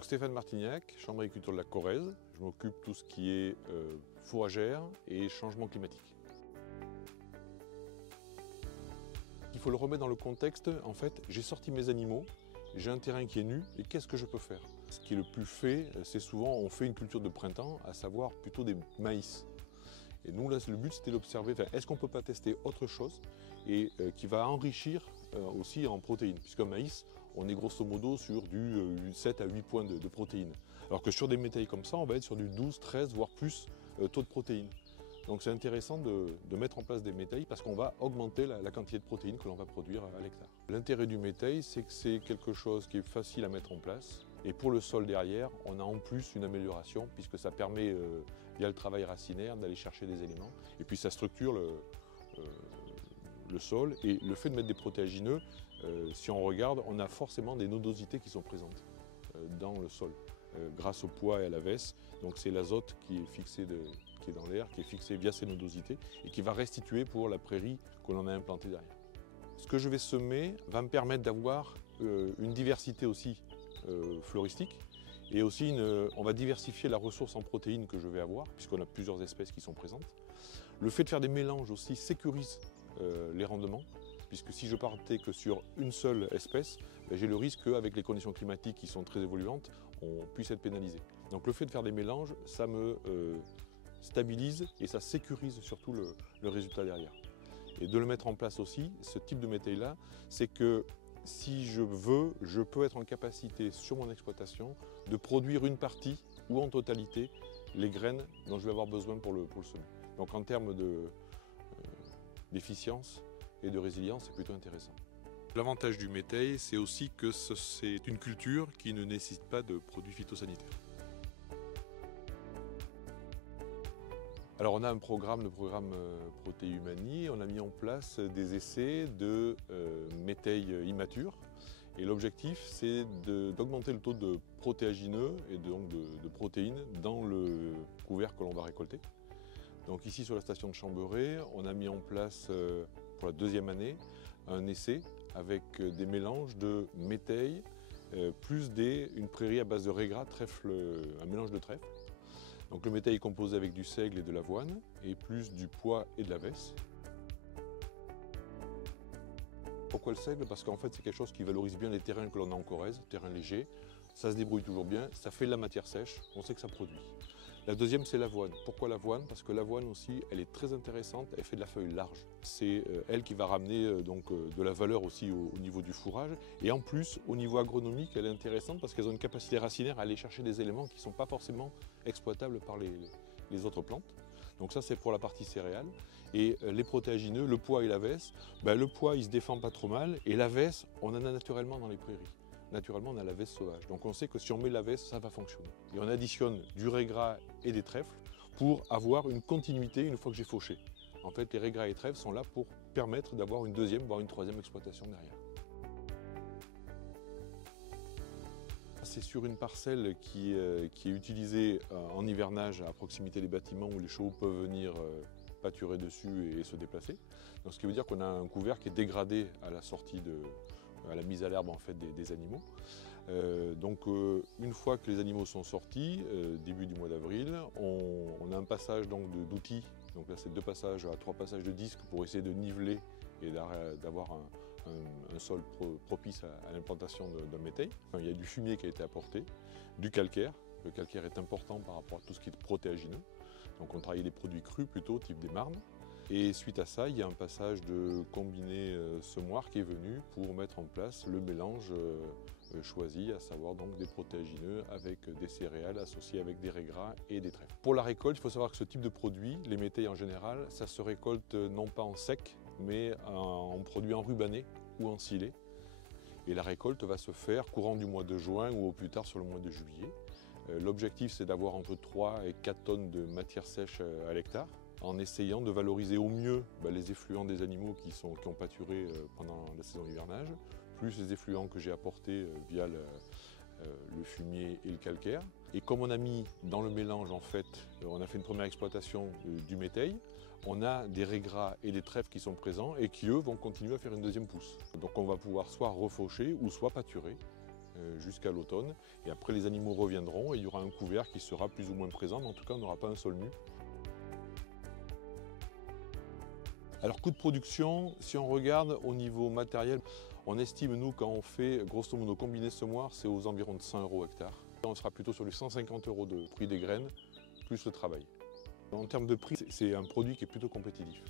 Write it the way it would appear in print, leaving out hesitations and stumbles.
Donc Stéphane Martignac, chambre d'agriculture de la Corrèze. Je m'occupe de tout ce qui est fourragère et changement climatique. Il faut le remettre dans le contexte. En fait, j'ai sorti mes animaux, j'ai un terrain qui est nu et qu'est-ce que je peux faire? Ce qui est le plus fait, c'est souvent on fait une culture de printemps, à savoir plutôt des maïs. Et nous, là, le but, c'était d'observer, est-ce qu'on ne peut pas tester autre chose et qui va enrichir aussi en protéines. Puisqu'un maïs, on est grosso modo sur du 7 à 8 points de protéines. Alors que sur des métailles comme ça, on va être sur du 12, 13, voire plus taux de protéines. Donc c'est intéressant de mettre en place des métailles parce qu'on va augmenter la quantité de protéines que l'on va produire à l'hectare. L'intérêt du métail, c'est que c'est quelque chose qui est facile à mettre en place. Et pour le sol derrière, on a en plus une amélioration puisque ça permet, via le travail racinaire, d'aller chercher des éléments. Et puis ça structure le sol. Et le fait de mettre des protéagineux, si on regarde, on a forcément des nodosités qui sont présentes dans le sol. Grâce au poids et à la veste. Donc c'est l'azote qui est fixé qui est dans l'air, qui est fixé via ces nodosités et qui va restituer pour la prairie que l'on a implantée derrière. Ce que je vais semer va me permettre d'avoir une diversité aussi floristique et aussi on va diversifier la ressource en protéines que je vais avoir puisqu'on a plusieurs espèces qui sont présentes. Le fait de faire des mélanges aussi sécurise les rendements. Puisque si je partais que sur une seule espèce, j'ai le risque qu'avec les conditions climatiques qui sont très évoluantes, on puisse être pénalisé. Donc le fait de faire des mélanges, ça me stabilise et ça sécurise surtout le résultat derrière. Et de le mettre en place aussi, ce type de métail-là, c'est que si je veux, je peux être en capacité sur mon exploitation de produire une partie ou en totalité les graines dont je vais avoir besoin pour le semer. Donc en termes d'efficience, et de résilience, c'est plutôt intéressant. L'avantage du métail, c'est aussi que c'est une culture qui ne nécessite pas de produits phytosanitaires. Alors on a un programme, le programme Protéhumani, on a mis en place des essais de métail immature. Et l'objectif, c'est d'augmenter le taux de protéagineux et donc de protéines dans le couvert que l'on va récolter. Donc ici sur la station de Chamberet, on a mis en place pour la deuxième année un essai avec des mélanges de métail plus une prairie à base de régras, trèfle, un mélange de trèfle. Donc le métail est composé avec du seigle et de l'avoine et plus du pois et de la vesse. Pourquoi le seigle? Parce qu'en fait c'est quelque chose qui valorise bien les terrains que l'on a en Corrèze, terrains légers. Ça se débrouille toujours bien, ça fait de la matière sèche, on sait que ça produit. La deuxième, c'est l'avoine. Pourquoi l'avoine? Parce que l'avoine aussi, elle est très intéressante, elle fait de la feuille large. C'est elle qui va ramener de la valeur aussi au niveau du fourrage. Et en plus, au niveau agronomique, elle est intéressante parce qu'elles ont une capacité racinaire à aller chercher des éléments qui ne sont pas forcément exploitables par les autres plantes. Donc ça, c'est pour la partie céréales. Et les protéagineux, le pois et la vesse, le pois, il se défend pas trop mal. Et la vesse, on en a naturellement dans les prairies. Naturellement, on a la vesse sauvage. Donc on sait que si on met la vesse, ça va fonctionner. Et on additionne du régras et des trèfles pour avoir une continuité une fois que j'ai fauché. En fait, les régras et les trèfles sont là pour permettre d'avoir une deuxième, voire une troisième exploitation derrière. C'est sur une parcelle qui est utilisée en hivernage à proximité des bâtiments où les chevaux peuvent venir pâturer dessus et se déplacer. Donc, ce qui veut dire qu'on a un couvert qui est dégradé à la sortie à la mise à l'herbe en fait des animaux. Une fois que les animaux sont sortis, début du mois d'avril, on a un passage d'outils. Donc là c'est 2 passages à 3 passages de disques pour essayer de niveler et d'avoir un sol propice à l'implantation d'un métail. Il y a du fumier qui a été apporté, du calcaire. Le calcaire est important par rapport à tout ce qui est protéagineux. Donc on travaille des produits crus plutôt, type des marnes. Et suite à ça, il y a un passage de combiné semoir qui est venu pour mettre en place le mélange choisi, à savoir donc des protéagineux avec des céréales associées avec des régras et des trèfles. Pour la récolte, il faut savoir que ce type de produit, les métailles en général, ça se récolte non pas en sec, mais en produit enrubanné ou en silé. Et la récolte va se faire courant du mois de juin ou au plus tard sur le mois de juillet. L'objectif, c'est d'avoir entre 3 et 4 tonnes de matière sèche à l'hectare, en essayant de valoriser au mieux les effluents des animaux qui ont pâturé pendant la saison hivernage, plus les effluents que j'ai apportés via le fumier et le calcaire. Et comme on a mis dans le mélange, en fait, on a fait une première exploitation du métail, on a des régras et des trèfles qui sont présents et qui, eux, vont continuer à faire une deuxième pousse. Donc on va pouvoir soit refaucher ou soit pâturer jusqu'à l'automne. Et après, les animaux reviendront et il y aura un couvert qui sera plus ou moins présent, mais en tout cas, on n'aura pas un sol nu. Alors, coût de production, si on regarde au niveau matériel, on estime, nous, quand on fait grosso modo combiné semoir, c'est aux environs de 100 € hectare. On sera plutôt sur les 150 € de prix des graines, plus le travail. En termes de prix, c'est un produit qui est plutôt compétitif.